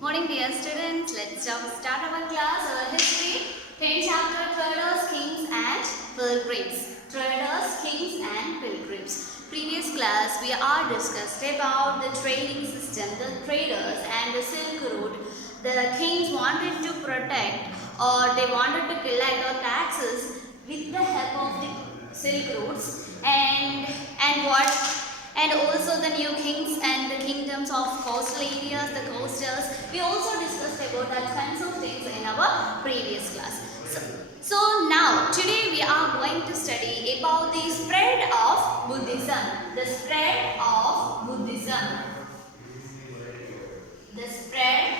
Morning dear students, let's start our class, our history, 10th chapter, Traders, Kings and Pilgrims. Traders, Kings and Pilgrims. Previous class we are discussed about the trading system, the traders and the Silk Route. The kings wanted to protect or they wanted to collect or taxes with the help of the Silk Routes and what and also the new kings and the kingdoms of coastal areas, the coastals. We also discussed about that kinds of things in our previous class. So now today we are going to study about the spread of Buddhism. The spread of Buddhism. The spread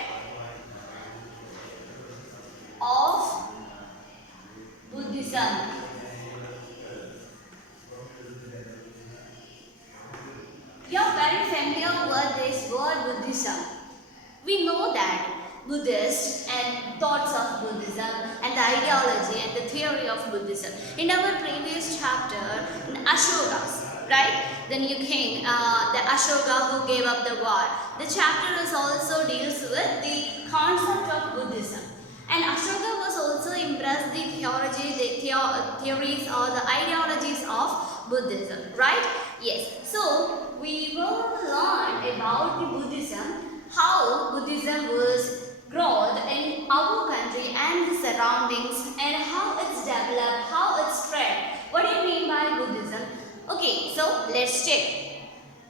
of Buddhism. We are very familiar with this word Buddhism. We know that Buddhist and thoughts of Buddhism and the ideology and the theory of Buddhism. In our previous chapter, Ashokas, right? The new king, the Ashoka who gave up the war. The chapter is also deals with the concept of Buddhism. And Ashoka was also impressed the theology, the theories or the ideologies of Buddhism, right? Yes. So we will learn about the Buddhism, how Buddhism was grown in our country and the surroundings, and how it's developed, how it's spread. What do you mean by Buddhism? Okay, so let's check.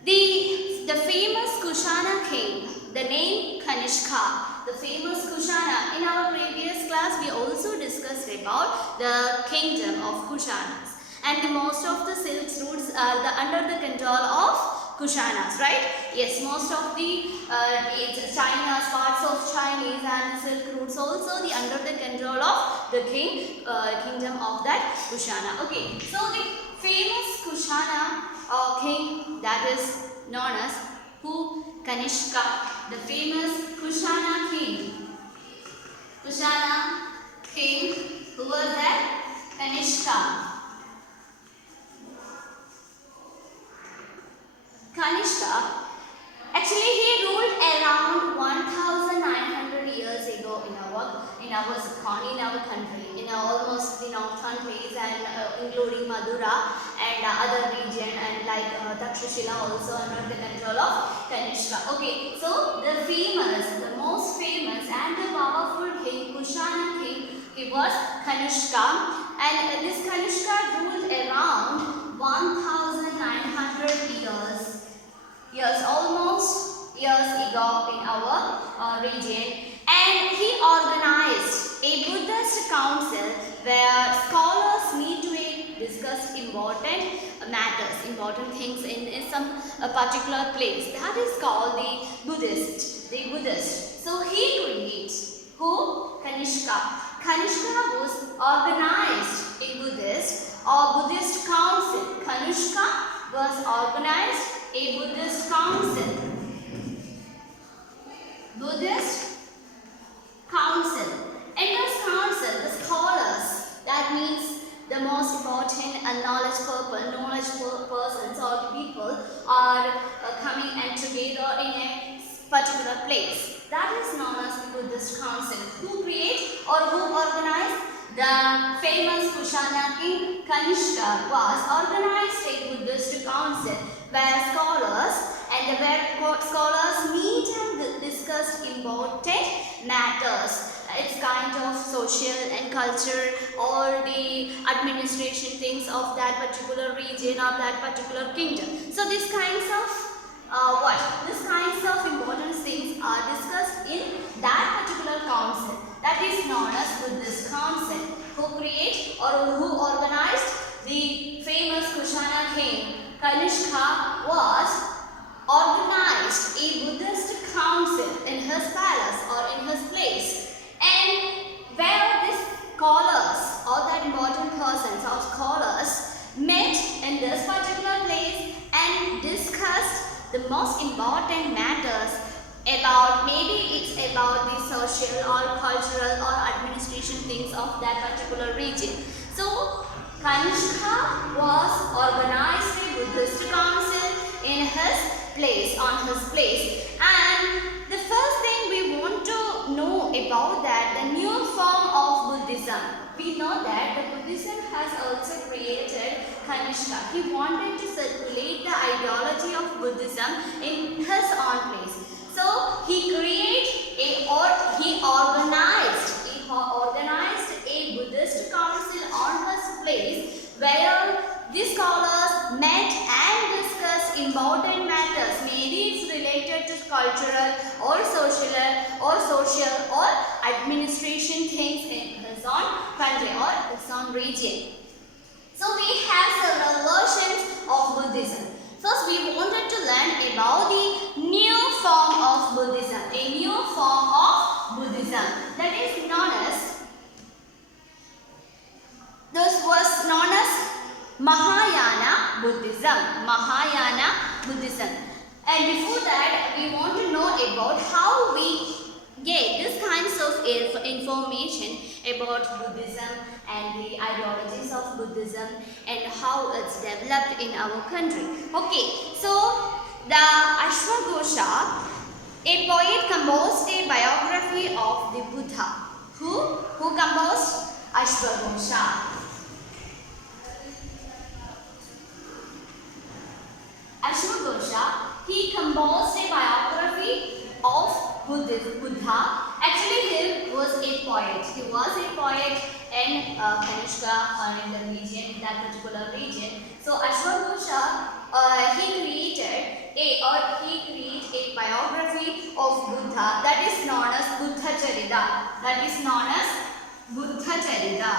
The famous Kushana king, the name Kanishka, the famous Kushana. In our previous class, we also discussed about the kingdom of Kushanas. And the most of the silk routes are under the control of Kushanas, right? Yes, most of the China's parts of Chinese and silk routes also the under the control of the kingdom of that Kushana. Okay, so the famous Kushana king that is known as who? Kanishka, the famous Kushana king. Kushana king, who was that? Kanishka. Kanishka, actually he ruled around 1900 years ago in our country, in almost countries and including Madura and other region and like Takshashila also under the control of Kanishka. Okay, so the most famous and the powerful king, Kushana king, he was Kanishka, and this Kanishka ruled around 1900 years ago in our region, and he organized a Buddhist council where scholars meet to discuss important matters, important things in some particular place. That is called the Buddhist. So he creates who? Kanishka. Kanishka was organized a Buddhist council. Kanishka was organized a Buddhist council. Buddhist council. In this council, the scholars, that means the most important and knowledge persons or people are coming and together in a particular place. That is known as the Buddhist council. Who create or who organize? The famous Kushana king Kanishka was organized a Buddhist council where scholars meet and discuss important matters. It's kind of social and culture or the administration things of that particular region or that particular kingdom. So these kinds of important things are discussed in that particular council. That is known as Buddhist council. Who create or who organized the famous Kushana king Kanishka was organized a Buddhist council in his palace or in his place, and where these scholars or that important persons or scholars met in this particular place and discussed the most important matters about, maybe it's about the social or cultural or administration things of that particular region. So Kanishka was organized a Buddhist council in his place, and the first thing we want to Buddhism. We know that the Buddhism has also created Kanishka. He wanted to circulate the ideology of Buddhism in his own place. So he organized a Buddhist council on his place where these scholars met and discussed important matters. Maybe it's related to cultural or social or administration things in his own country or his own region. So we have several versions of Buddhism. First, we wanted to learn about the new form of Buddhism. A new form of Buddhism that is known as, this was known as Mahayana Buddhism. Mahayana Buddhism. And before that, we want to know about how we get this kinds of information about Buddhism and the ideologies of Buddhism and how it's developed in our country. Okay, so the Ashwagosha, a poet, composed a biography of the Buddha. Who composed? Ashwagosha. Ashwagosha, he composed a biography of Buddha. Actually, he was a poet. He was a poet in Kanishka or in the region, in that particular region. So Ashwagosha, he created a biography of Buddha that is known as Buddha Charita. That is known as Buddha Charita.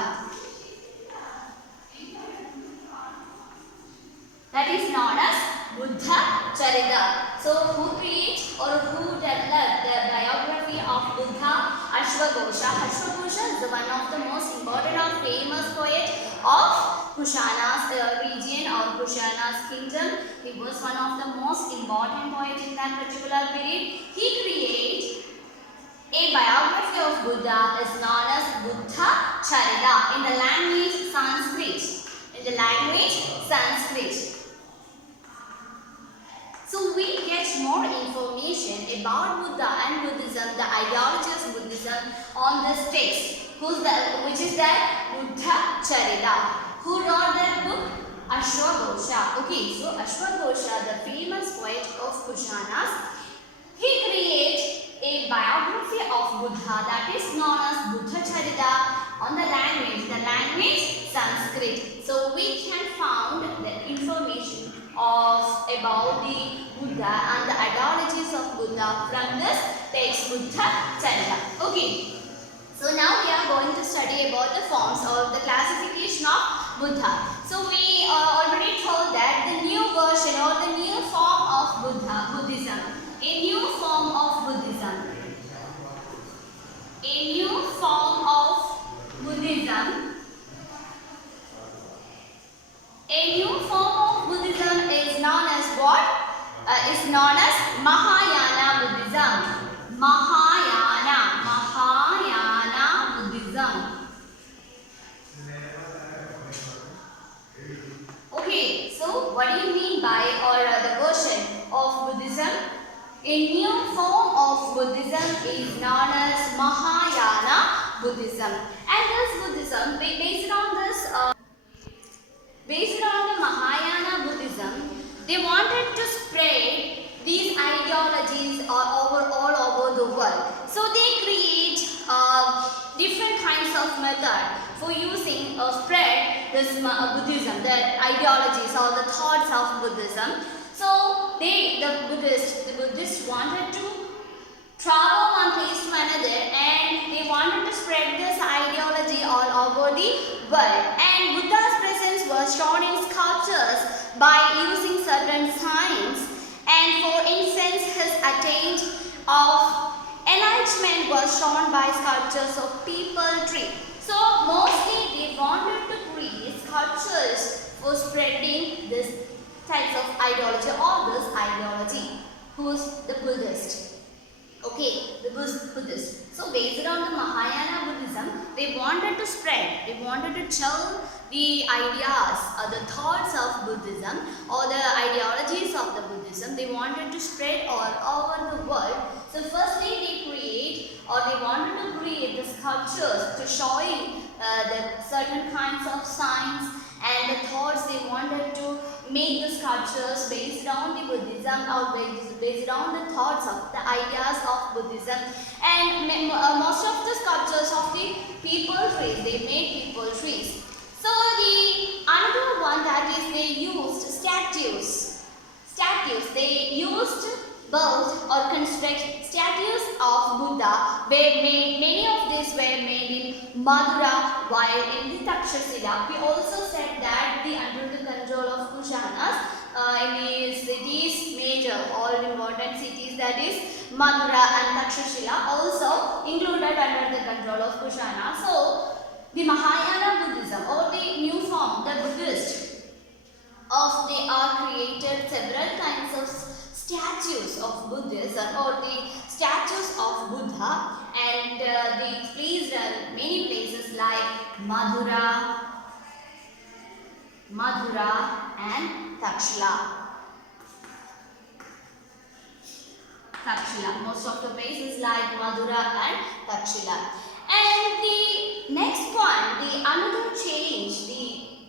That is known as Buddha Charita. So who created or who developed the biography of Buddha? Ashwagosha. Ashwagosha is one of the most important or famous poet of Kushana's region or Kushana's kingdom. He was one of the most important poet in that particular period. He created a biography of Buddha is known as Buddha Charita in the language Sanskrit. In the language Sanskrit. So we get more information about Buddha and Buddhism, the ideology of Buddhism on this text, which is that Buddha Charita. Who wrote that book? Ashwagosha. Okay, so Ashwagosha, the famous poet of Kushanas, he created a biography of Buddha that is known as Buddha Charita on the language Sanskrit. So we can find the information about the Buddha and the ideologies of Buddha from this text Buddha Charita. Okay, so now we are going to study about the forms or the classification of Buddha. So we already told that the new version or the new form of Buddhism. A new form of Buddhism. A new form of Buddhism. A new form of Buddhism is known as what? Is known as Mahayana Buddhism. Mahayana Buddhism. Okay, so what do you mean by the version of Buddhism? A new form of Buddhism is known as Mahayana Buddhism. And this Buddhism, based on the Mahayana Buddhism, they wanted to spread these ideologies all over the world. So they create different kinds of method for using or spread this Buddhism, the ideologies or the thoughts of Buddhism. So the Buddhists wanted to travel one place to another and they wanted to spread this ideology all over the world. And Buddha's presence was shown in sculptures by using certain signs. And for instance, his attainment of enlightenment was shown by sculptures of people tree. So mostly they wanted to create sculptures for spreading this types of ideology or this ideology. Who's the Buddhist? Okay, the Buddhist. So based on the Mahayana Buddhism, they wanted to spread, they wanted to tell the ideas or the thoughts of Buddhism or the ideologies of the Buddhism. They wanted to spread all over the world. So firstly they wanted to create the sculptures to showing the certain kinds of signs and the thoughts. They wanted to make the sculptures based on the Buddhism or based on the thoughts of the ideas of Buddhism. And most of the sculptures of the people trees, they made people trees. So the another one, that is, they used statues. They used built or construct statues of Buddha. Many of these were made in Madura, while in the Takshashila. We also said that under the control of Kushanas, in the cities, major, all important cities, that is Madura and Takshashila, also included under the control of Kushana. So the Mahayana Buddhism, or the new form, the Buddhist, they are created several kinds of statues of Buddhism or the statues of Buddha, and they placed in many places like Madura and Takshila. Most of the places like Madura and Takshila. And the next point, the another change,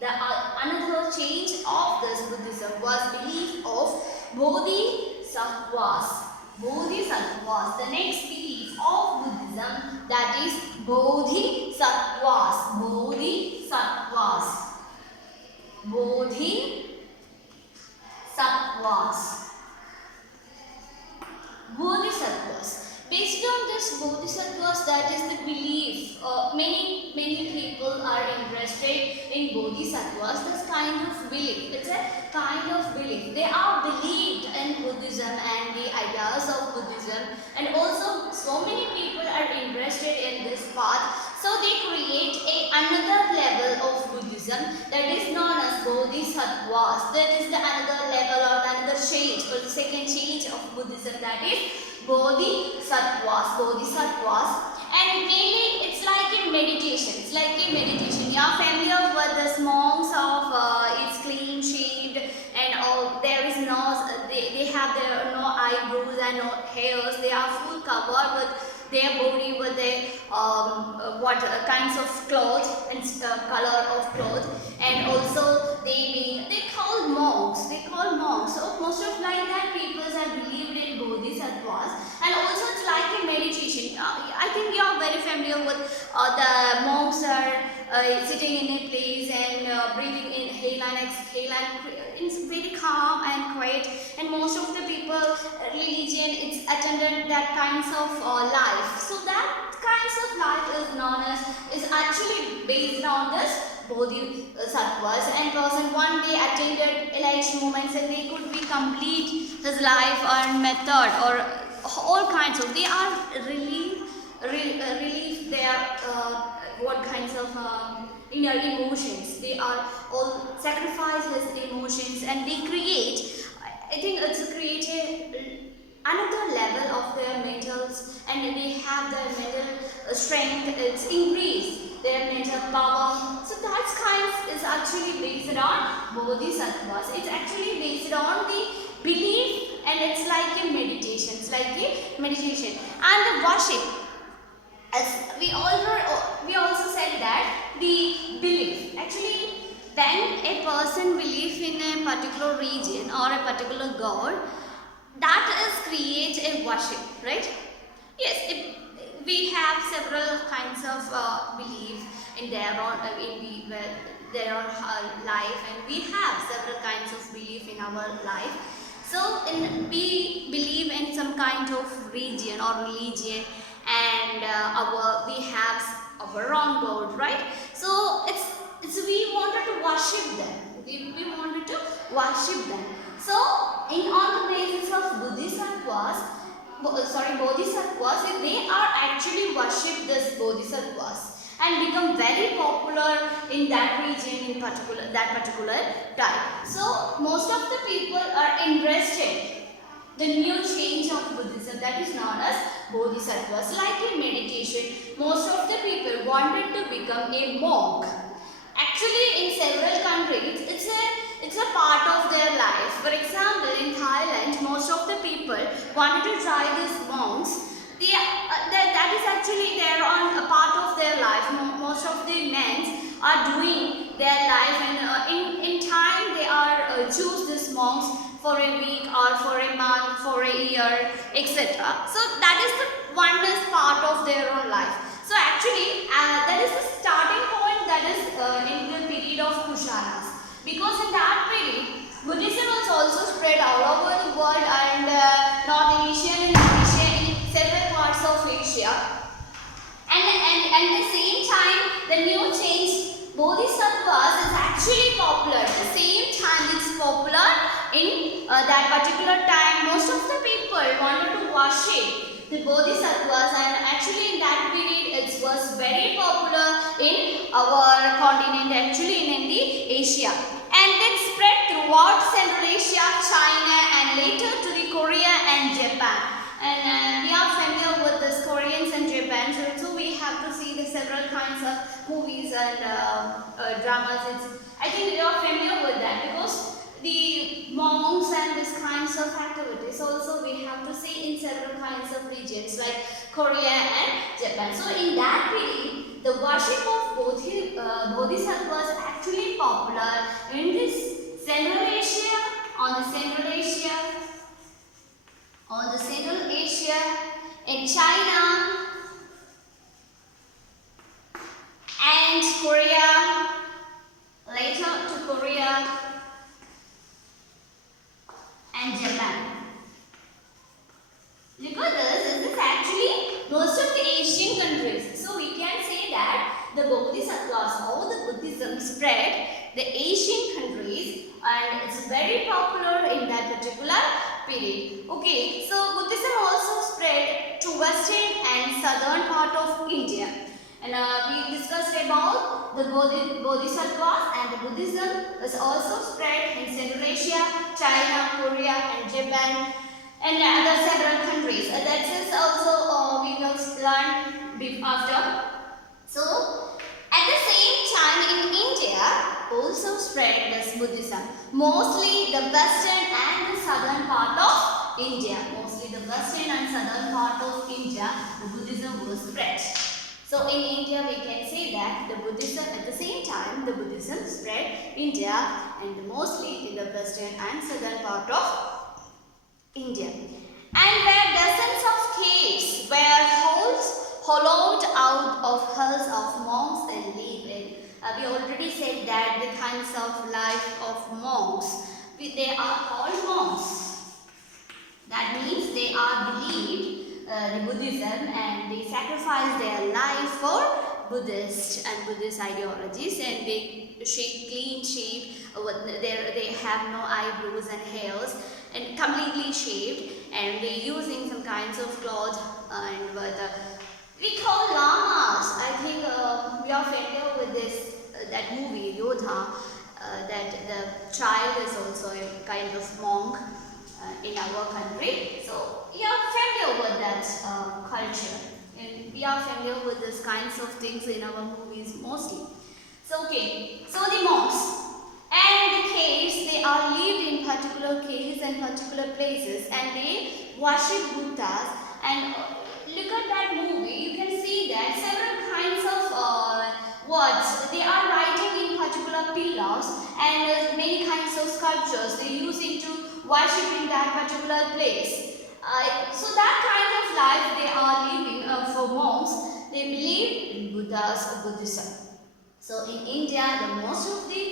another change of this Buddhism was belief of Bodhisattvas. The next belief of Buddhism, that is Bodhisattvas. Based on this Bodhisattvas, that is the belief. Many people are interested in Bodhisattvas. This kind of belief, it's a kind of belief. They are believed in Buddhism and the ideas of Buddhism, and also so many people are interested in this path. So they create another level of Buddhism, that is known as Bodhisattvas. That is the another level or another change, or the second change of Buddhism, that is Bodhisattvas. And mainly it's like a meditation. You are familiar with the monks of it's clean shaved and all. There is no, they have their no eyebrows and no hairs. They are full covered with their body with what kinds of clothes and color of clothes, and also they call monks. So most of like that people are believed in Bodhisattvas, and also it's like a meditation. I think you are very familiar with the monks are sitting in a place and breathing in, inhale and exhale, and it's very calm and quiet. And most of the people religion, it's attended that kinds of life. So that kinds of life is known as, is actually based on this Bodhisattvas. And person one day attended enlightened moments, and they could be complete his life or method or all kinds of, they are relief their what kinds of inner emotions. They are all sacrifice his emotions, and they create, I think it's created another level of their mentals, and they have their mental strength, it's increased their mental power. So that kind is actually based on Bodhisattvas. It's actually based on the belief, and it's like a meditation. And the worship, as we also said that the belief, actually when a person believes in a particular region or a particular god, that is create a worship, right? Yes, we have several kinds of belief in their own life, and we have several kinds of belief in our life. So we believe in some kind of region or religion, and we have our own god, right? So it's we wanted to worship them. We wanted to worship them. So on the basis of Bodhisattvas, they are actually worship this Bodhisattvas and become very popular in that region, in that particular type. So most of the people are interested the new change of Buddhism, that is known as Bodhisattvas. Like in meditation, most of the people wanted to become a monk. Actually, in several countries, it's a part of their life. For example, in Thailand, most of the people wanted to try these monks. That is actually their own a part of their life. Most of the men their life, and in time they are choose these monks for a week or for a month, for a year, etc. So that is the oneness part of their own life. So actually that is the starting point, that is in the period of Kushanas, because in that period Buddhism was also spread all over the world, and North Asia and Asia, in several parts of Asia. And at the same time, the new change Bodhisattvas is actually popular. At the same time, it's popular in that particular time. Most of the people wanted to worship the Bodhisattvas, and actually in that period it was very popular in our continent, actually in the Asia. And then spread throughout Central Asia, China, and later to the Korea and Japan. And we are familiar with this Koreans and Japan, so we have to see the several kinds of movies and dramas. I think we are familiar with that, because the monks and these kinds of activities also we have to see in several kinds of regions like Korea and Japan. So in that period, the worship of Bodhisattvas is actually popular in this Central Asia, on the Central Asia, in China and Korea, later to Korea and Japan. Look at this is actually most of the Asian countries. So we can say that the Bodhisattvas or the Buddhism spread the Asian countries, and it's very popular in that particular period. Okay, so Buddhism also spread to western and southern part of India. And we discussed about the Bodhisattvas, and the Buddhism was also spread in Central Asia, China, Korea and Japan, and other several countries. That is also we will learn after. So at the same time in India also spread this Buddhism. Mostly the western and the southern part of India. Mostly the western and southern part of India, the Buddhism was spread. So in India we can say that the Buddhism, at the same time the Buddhism spread India, and mostly in the western and southern part of India. And where dozens of caves were hollowed out of hulls of monks and live in. We already said that the kinds of life of monks, they are called monks. That means they are believed the Buddhism, and they sacrifice their life for Buddhist and Buddhist ideologies, and they clean shave. They have no eyebrows and hairs, and completely shaved, and they using some kinds of cloth, and we call lamas. I think we are familiar with this that movie Yodha, that the child is also a kind of monk in our country. So we are familiar with that culture, and we are familiar with these kinds of things in our movies mostly. So okay, so the monks and the caves, they are lived in particular caves and particular places, and they worship Buddhas. And look at that movie, you can see that several kinds of words they are writing in particular pillars, and many kinds of sculptures they use into worship in that particular place. So that kind of life they are living for monks. They believe in Buddhism. So in India, the most of the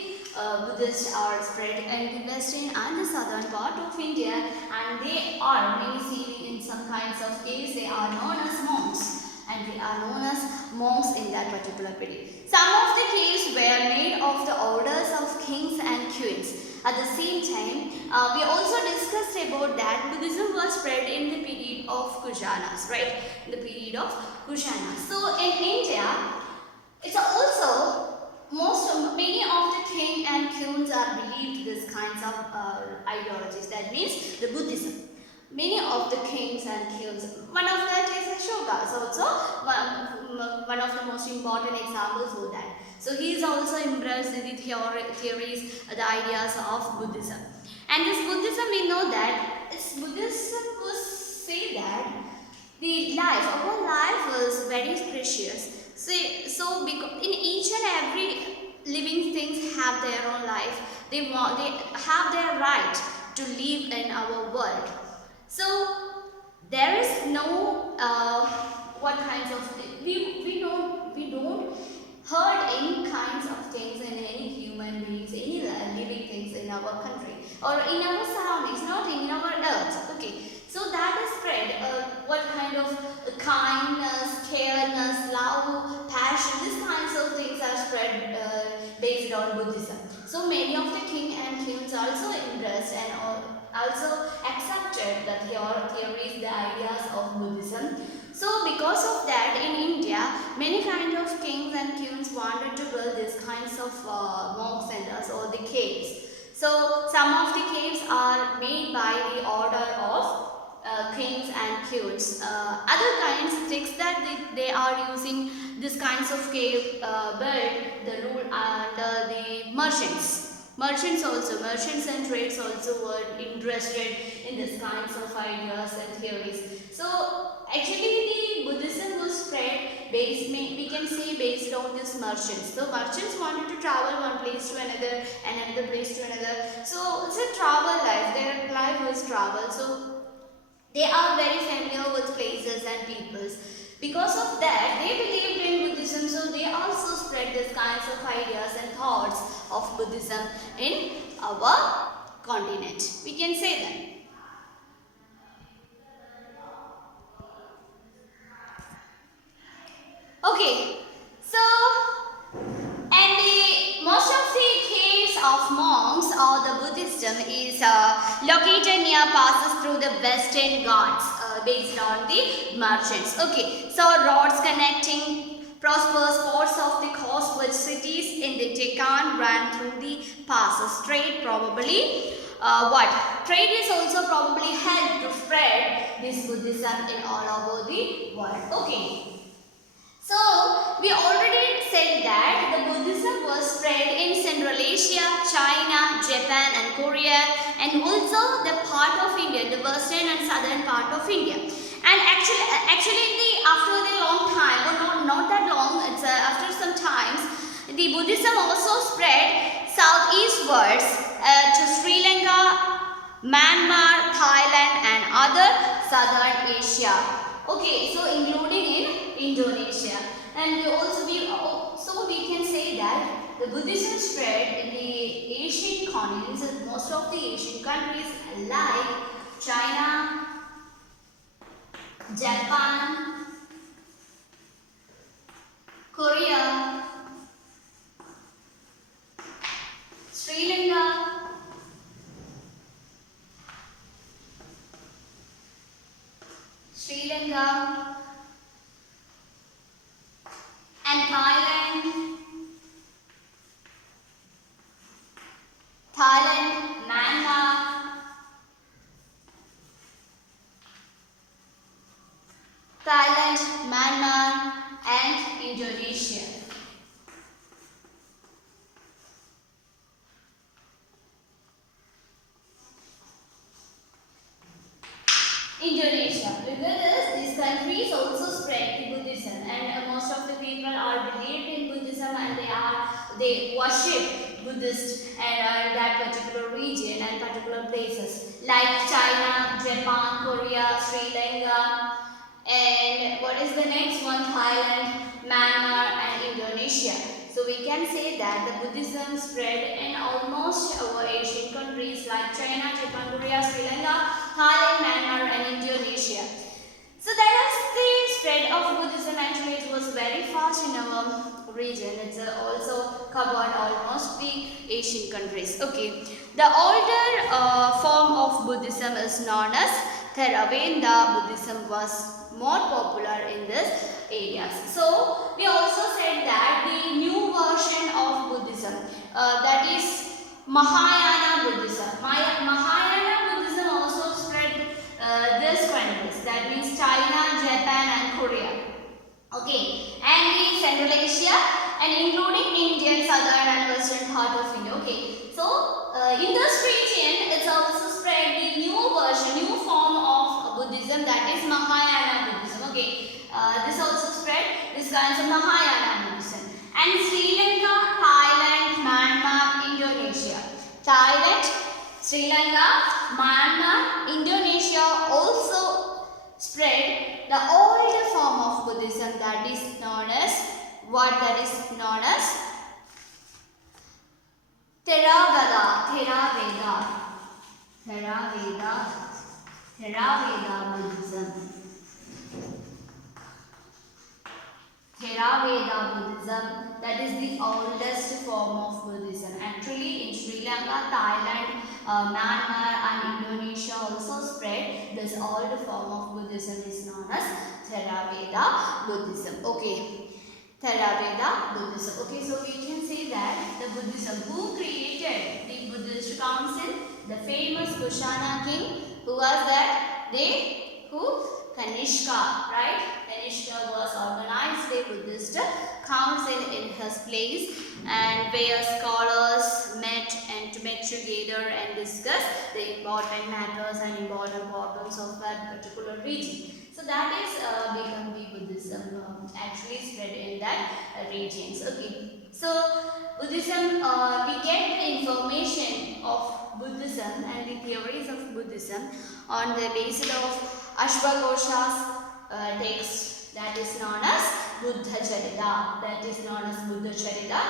Buddhists are spread in the western and the southern part of India, and they are many seen in some kinds of caves. They are known as monks, and they are known as monks in that particular period. Some of the caves were made of the orders of kings and queens. At the same time, we also discussed about that Buddhism was spread in the period of Kushanas, right? In the period of Kushanas. So in India, it's also many of the king and queens are believed this kinds of ideologies. That means the Buddhism. Many of the kings and queens, one of that is Ashoka, also one of the most important examples of that. So he is also embraced the theories, the ideas of Buddhism. And this Buddhism, we know that Buddhism was say that our life is very precious. So because in each and every living things have their own life. They have their right to live in our world. So there is no what kinds of we don't hurt any kinds of things in any human beings, any living things in our country or in our surroundings, not in our earth. Okay, so that is spread what kind of kindness, careness, love, passion, these kinds of things are spread based on Buddhism. So many of the king and queens also embraced and also accepted the theories, the ideas of Buddhism. So because of that, in India, many kind of kings and queens wanted to build these kinds of monk centers or the caves. So some of the caves are made by the order of kings and queens. Other kinds sticks that they are using these kinds of cave built the rule under the merchants. Merchants and trades also were interested in these kinds of ideas and theories. So actually the Buddhism was spread based, we can say based on these merchants. So merchants wanted to travel one place to another and another place to another. So it's a travel life, their life was travel. So they are very familiar with places and peoples. Because of that, they believed in Buddhism, so they also spread these kinds of ideas and thoughts of Buddhism in our continent. We can say that. Okay, so and most of the caves of monks or the Buddhism is located near passes through the Western Ghats based on the merchants. Okay, so roads connecting prosperous parts of the coastward cities in the Deccan ran through the passes. Trade probably trade is also probably helped to spread this Buddhism in all over the world. Okay. So, we already said that the Buddhism was spread in Central Asia, China, Japan and Korea and also the part of India, the western and southern part of India. And actually after the long time, or not that long, it's after some times, the Buddhism also spread southeastwards to Sri Lanka, Myanmar, Thailand and other southern Asia. Okay, so including in Indonesia, and we can say that the Buddhism spread in the Asian continents and most of the Asian countries like China, Japan, Korea, Sri Lanka, and Thailand, Myanmar and Indonesia. Because these countries also spread the Buddhism and most of the people are believed in Buddhism and they worship Buddhist and in that particular region and particular places like China, Japan, Korea, Sri Lanka and what is the next one? Thailand, Myanmar and Indonesia. So we can say that the Buddhism spread in almost our Asian countries like China, Japan, Korea, Sri Lanka, Thailand, Myanmar and Indonesia. So that is the spread of Buddhism. Actually it was very fast in our region. It's also covered almost the Asian countries. Okay, the older form of Buddhism is known as Theravada. Buddhism was more popular in these areas. So we also said that the new version of Buddhism that is Mahayana Buddhism. Mahayana Buddhism also spread this countries, that means China, Japan and Korea. Okay, and the Central Asia and including Indian, southern and western part of India. Okay, so in this region it's also spread the new version, new form of Buddhism, that is Mahayana Buddhism. Okay, this also spread this kinds of Mahayana Buddhism. And Sri Lanka, Thailand Thailand, Sri Lanka, Myanmar, Indonesia also spread the older form of Buddhism that is known as Theravada Buddhism. Theravada Buddhism, that is the oldest form of Buddhism. Actually, in Sri Lanka, Thailand, Myanmar and Indonesia also spread this old form of Buddhism is known as Theravada Buddhism. Okay, Theravada Buddhism. Okay, so we can say that the Buddhism, who created the Buddhist council, the famous Kushana king, who was that? Kanishka, right? Kanishka was organized a Buddhist council in his place, and where scholars met together and discuss the important matters and important problems of that particular region. So that is become the Buddhism actually spread in that regions. Okay. So Buddhism, we get the information of Buddhism and the theories of Buddhism on the basis of Ashwagosha's text, that is known as Buddha Charita.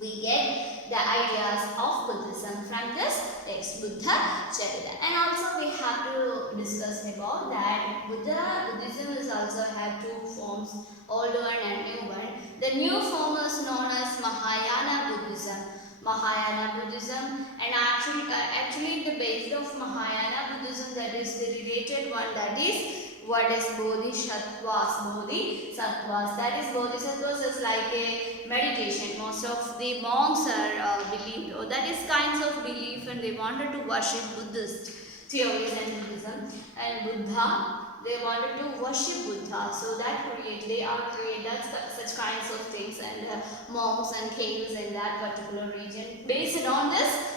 We get the ideas of Buddhism from this text, Buddha Charita. And also we have to discuss about that Buddhism is also have two forms, old one and new one. The new form is known as Mahayana Buddhism. And actually the base of Mahayana Buddhism, that is the related one, that is what is Bodhisattvas. That is Bodhisattvas is like a meditation. Most of the monks are believed, or that is kinds of belief, and they wanted to worship Buddhist theories and Buddhism. And Buddha, they wanted to worship Buddha, so that they are created such kinds of things, and monks and kings in that particular region based on this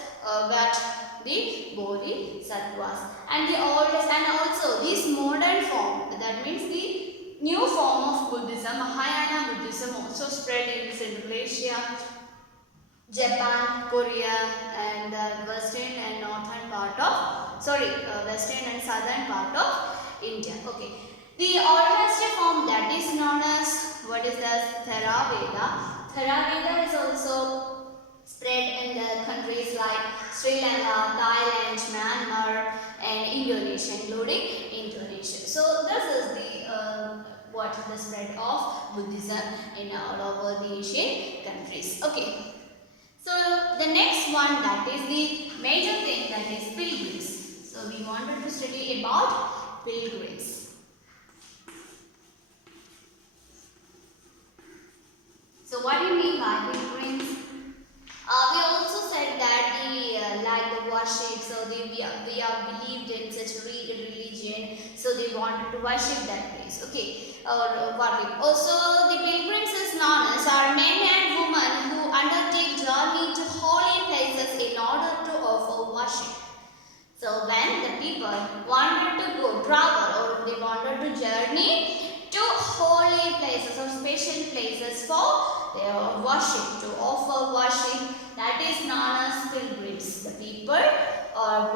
the Bodhisattvas. And the oldest, and also this modern form, that means the new form of Buddhism, Mahayana Buddhism, also spread in Central Asia, Japan, Korea, and western and southern part of India. Okay. The oldest form, that is known as Theravada. Theravada is also spread in the countries like Sri Lanka, Thailand, Myanmar and Indonesia, including Indonesia. So this is the spread of Buddhism in all over the Asian countries. Okay. So the next one, that is the major thing, that is pilgrims. So we wanted to study about pilgrims. So what do you mean by pilgrims? We also said that like the worship, so we are believed in such religion, so they wanted to worship that place. Okay, or worship. Also, the pilgrims is known as are men and women who undertake journey to holy places in order to offer worship. So when the people wanted to go travel, or they wanted to journey to holy places or special places for their worship, to offer worship, that is known as pilgrims. The people or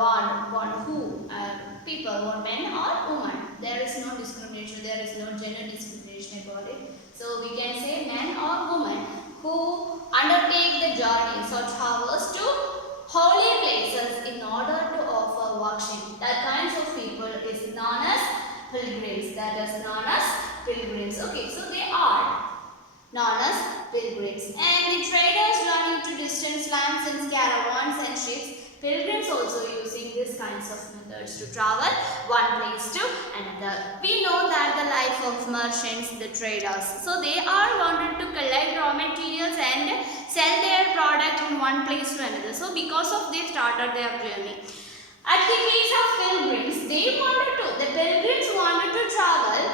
people or men or women. There is no discrimination, there is no gender discrimination about it. So we can say men or women who undertake the journeys or travels to holy places in order to offer worship. That kinds of people is known as pilgrims. That is known as pilgrims. Okay, so they are known as pilgrims. And the traders running to distant lands in caravans and ships. Pilgrims also using these kinds of methods to travel one place to another. We know that the life of merchants, the traders. So they are wanted to collect raw materials and sell their product in one place to another. So because of they started their journey. At the case of pilgrims, the pilgrims wanted to travel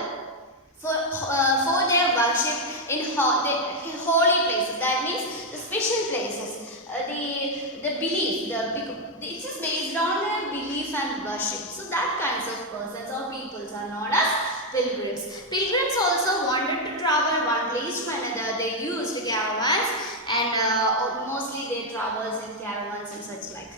for their worship in holy places. That means the special places. The belief, it is based on their belief and worship. So that kinds of persons or peoples are known as pilgrims. Pilgrims also wanted to travel one place to another. They used caravans, and mostly they travels in caravans and such like.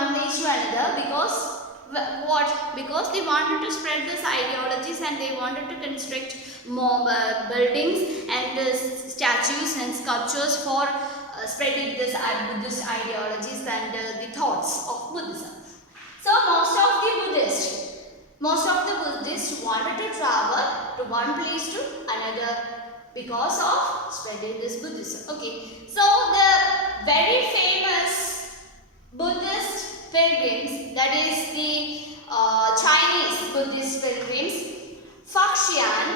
one place to another because what? Because they wanted to spread these ideologies and they wanted to construct more buildings and statues and sculptures for spreading this Buddhist ideologies and the thoughts of Buddhism. So most of the Buddhists wanted to travel to one place to another because of spreading this Buddhism. Okay, so the very famous Buddhist pilgrims, that is the Chinese Buddhist pilgrims, Faxian,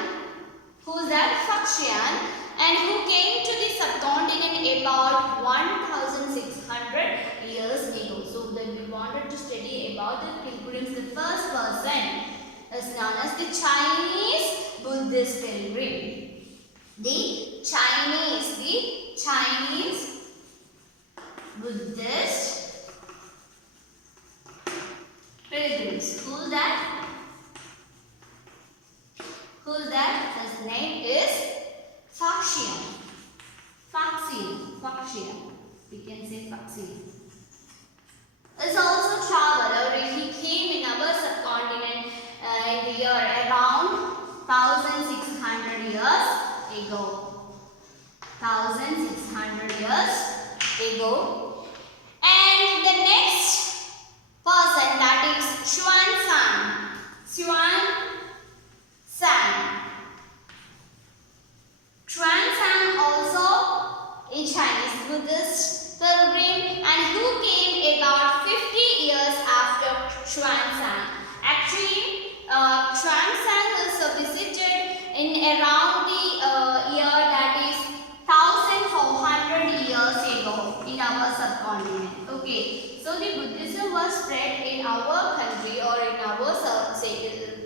who is that? Faxian, and who came to the subcontinent about 1600 years ago. So then we wanted to study about the pilgrims. The first person is known as the Chinese Buddhist pilgrim. The Chinese Buddhist pilgrims. Who's that? Who's that? His name is Faxian. We can say Faxian. Is also traveled, or he came in our subcontinent in the year around 1600 years ago. 1600 years ago. And the next person, that is Xuanzang. Xuanzang also a Chinese Buddhist pilgrim, and who came about 50 years after Xuanzang. Actually, Xuanzang is visited in around the year that is 1400 years ago in our subcontinent. Okay, so the Buddhism was spread in our country or in our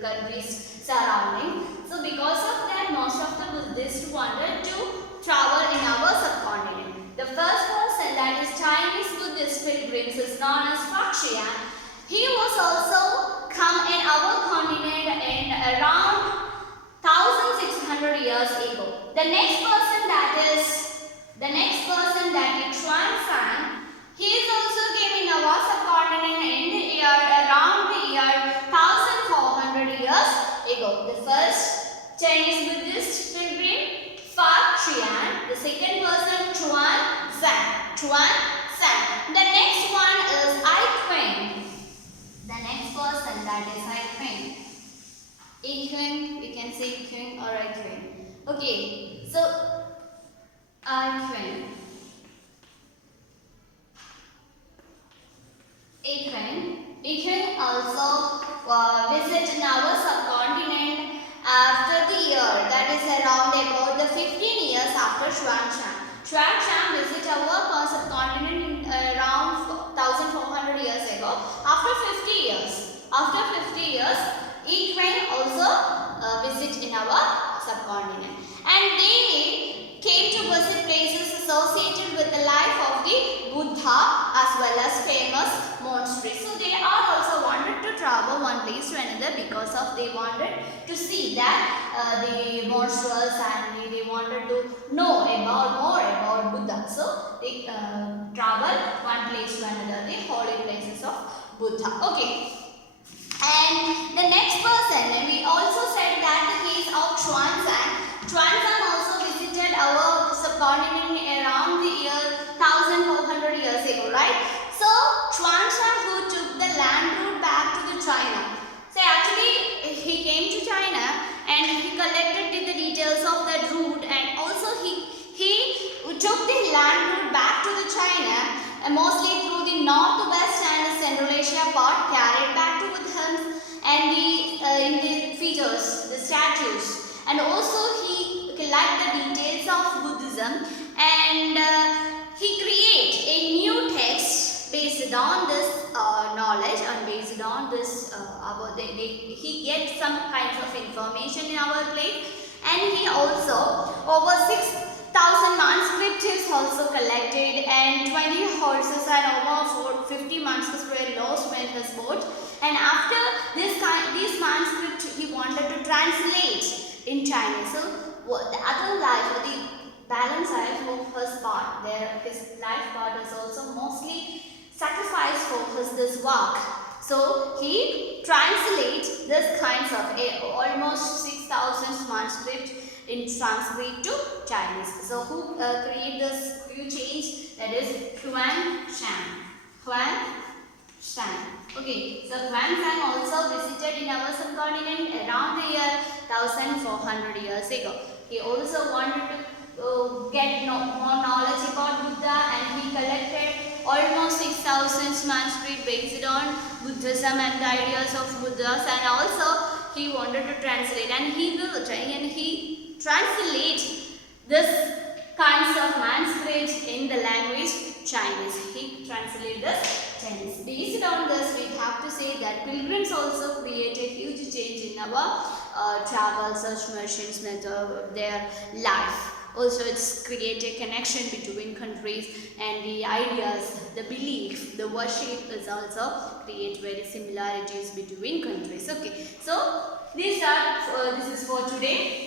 country's surrounding. So because of that, most of the Buddhists wanted to travel in our subcontinent. The first person, that is Chinese Buddhist pilgrims, is known as Faxian. He was also come in our continent in around 1600 years ago. The next person that is Xuanzang, he is also came in our subcontinent in the year around the year 1400 years ago. The first Chinese Buddhist pilgrim, Faxian. The second person, Xuanzang. The next one is Ai Kuan. The next person, that is Ai Kuan. Ai Kuan, we can say Ai Kuan or Ai Kuan. Okay, so Ai Kuan. Ai Kuan also visited our subcontinent after the year, that is around about the 15 years after Xuanzang. Xuanzang visited our subcontinent around 1400 years ago. After 50 years, Ai Kuan also visit in our subcontinent, and they came to visit places associated with the life of the Buddha as well as famous monasteries. So they are also wanted to travel one place to another because of they wanted to see that the monasteries, and they wanted to know more about Buddha. So they travel one place to another, the holy places of Buddha. Okay. And the next person, we also said that the case of Xuanzang. Xuanzang also visited our subcontinent around the year 1400 years ago, right? So Xuanzang, who took the land route back to the China. So actually he came to China and he collected the details of that route, and also he took the land route back to the China, mostly through the northwest and the Central Asia part, carried back to Buddhism and in the features, the statues, and also he collected the details of Buddhism, and he create a new text based on this knowledge and based on this he gets some kinds of information in our place, and he also over 6,000 manuscripts is also collected, and 20 horses and over 50 manuscripts were lost when his boat. And after these manuscripts he wanted to translate in Chinese. So the other life, or the balance life of his part, his life part is also mostly sacrifice for this work. So he translates this kinds of almost 6,000 manuscript in Sanskrit to Chinese. So who create this huge change? That is Huan Shan. Huan Shan. Okay, so Huan Shan also visited in our subcontinent around the year 1400 years ago. He also wanted to get more knowledge about Buddha, and he collected almost 6,000 manuscripts based on Buddhism and the ideas of Buddhas, and also he wanted to translate, and he translate this kinds of manuscripts in the language Chinese. He translated this Chinese. Based on this, we have to say that pilgrims also create a huge change in our travel, search merchants, their life. Also, it's create a connection between countries, and the ideas, the belief, the worship is also create very similarities between countries. Okay, so this is for today.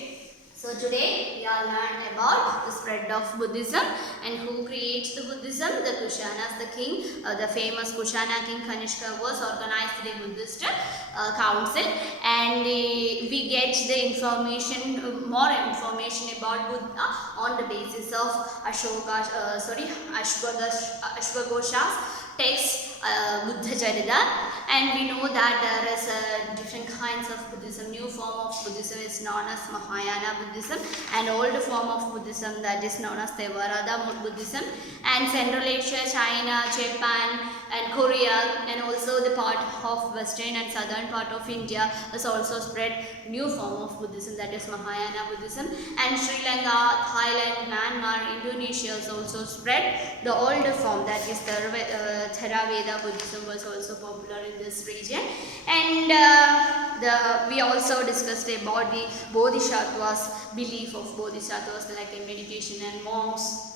So today we are learned about the spread of Buddhism and who creates the Buddhism. The Kushanas, the king, the famous Kushana king Kanishka was organized the Buddhist council, and we get the information, more information about Buddha on the basis of Ashwagosha's text, Buddha Charita, and we know that there is different kinds of Buddhism. New form of Buddhism is known as Mahayana Buddhism, and old form of Buddhism that is known as Theravada Buddhism, and Central Asia, China, Japan and Korea, and also the part of western and southern part of India has also spread new form of Buddhism, that is Mahayana Buddhism, and Sri Lanka, Thailand, Myanmar, Indonesia has also spread the older form, that is Theravada Buddhism was also popular in this region. And we also discussed about the Bodhisattvas, belief of Bodhisattvas like in meditation and monks.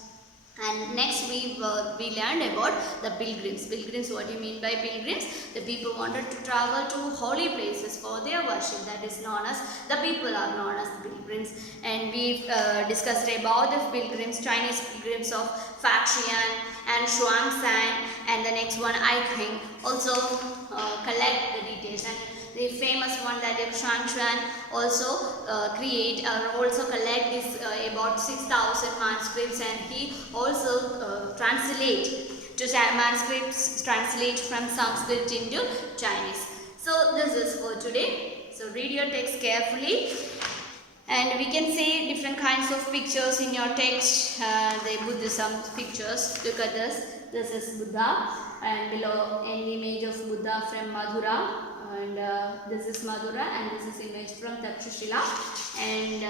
And next we learned about the pilgrims. Pilgrims, what do you mean by pilgrims? The people wanted to travel to holy places for their worship, that is known as, the people are known as the pilgrims. And we discussed about the pilgrims, Chinese pilgrims of Faxian and Xuanzang, and the next one Aiking also collect the details. And the famous one, that is Xuanzang, also also collect this about 6,000 manuscripts, and he also translate to manuscripts, translate from Sanskrit into Chinese. So this is for today. So read your text carefully, and we can see different kinds of pictures in your text. The Buddhism pictures. Look at this. This is Buddha, and below an image of Buddha from Madhura. And this is Madhura, and this is image from Takshashila, and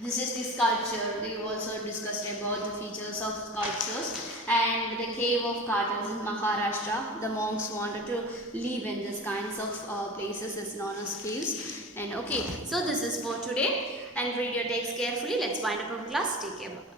this is the sculpture. We also discussed about the features of sculptures, and the cave of Katans in Maharashtra. The monks wanted to live in these kinds of places is known as caves. And okay, so this is for today, and read your text carefully. Let's wind up our class. Take care. Bye.